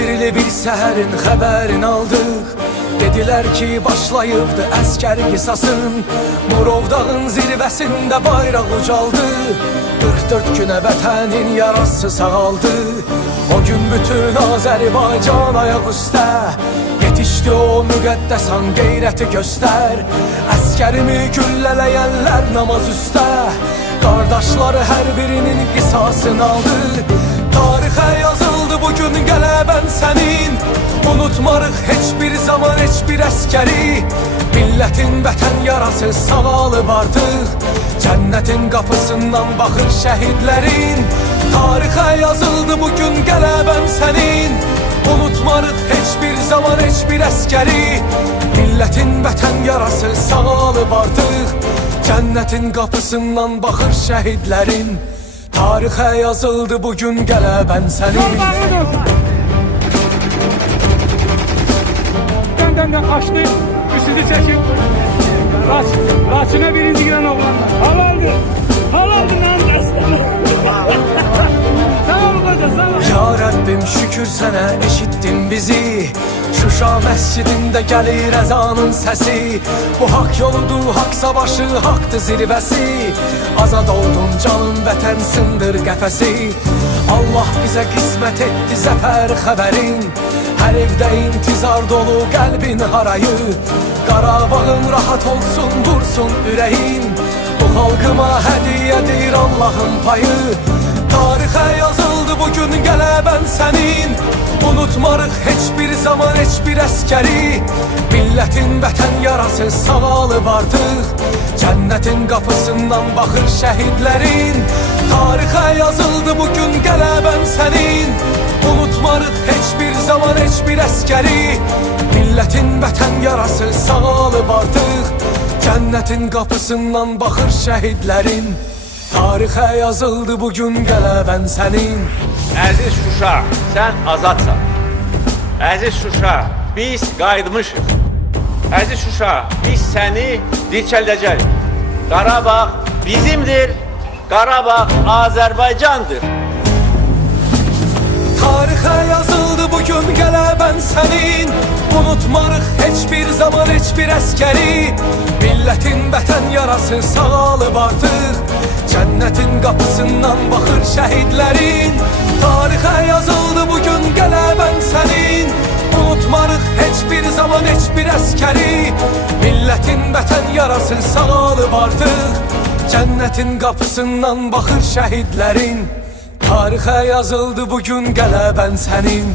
Sirli bir səhərin xəbərini aldıq. Dedilər ki, başlayıbdı əskər qisasın. Murov dağın zirvəsində bayraq ucaldı. 44 günə vətənin yarası sağaldı. O gün bütün Azərbaycan ayaq üstə. Yetişdi o müqəddəsan qeyrəti göstər. Əskərimi güllələyənlər namaz üstə. Qardaşları hər birinin qisasını aldı. Tarixə yazıldı bugün qələbən sənin. Unutmarıq heç bir zaman heç bir əskəri. Millətin vətən yarası sağalıb artıq. Cənnətin qapısından baxır şəhidlərin. Tarixə yazıldı bugün qələbən sənin. Unutmarıq heç bir zaman heç bir əskəri. Millətin vətən yarası sağalıb artıq. Cənnətin qapısından baxır şəhidlərin. Tarixə yazıldı bugün qələbən sənin. Döndü, açtı, üstünü çekip Raçına birinci giren oğlanlar. Halaldı lan aslanım. Sağ ol koca, sağ ol. Ya Rabbim şükür sənə eşittin bizi. Şuşa məscidində gəlir əzanın səsi. Bu haqq yoludur, haqq savaşı, haqqdır zirvəsi. Azad oldun canım, vətən sındır qəfəsi. Allah bizə qismət etdi zəfər xəbərin. Hər evdə intizar dolu qəlbin harayı. Qarabağın rahat olsun, vursun ürəyin. Bu xalqıma hədiyyədir Allahın payı. Tarixə yazıldı bugün qələbən sənin. Unutmarıq heç bir zaman heç bir əskəri. Millətin vətən yarası sağalıb artıq. Cənnətin qapısından baxır şəhidlərin. Tarixə yazıldı bugün qələbən sənin. Unutmarıq heç bir zaman heç bir əskəri. Millətin vətən yarası sağalıb artıq. Cənnətin qapısından baxır şəhidlərin. Tarixə yazıldı bugün qələbən sənin. Əziz Şuşa, sən azadsan. Əziz Şuşa, biz qayıtmışıq. Əziz Şuşa, biz səni dirçəldəcəyik. Qarabağ bizimdir, Qarabağ Azərbaycandır. Tarixə yazıldı bugün qələbən sənin. Unutmarıq heç bir zaman heç bir əskəri. Millətin vətən yarası sağalıb artıq. Cənnətin qapısından baxır şəhidlərin. Tarixə yazıldı bugün qələbən sənin. Unutmarıq heç bir zaman heç bir əskəri. Millətin vətən yarası sağalıb artıq. Cənnətin qapısından baxır şəhidlərin. Tarixə yazıldı bugün qələbən sənin.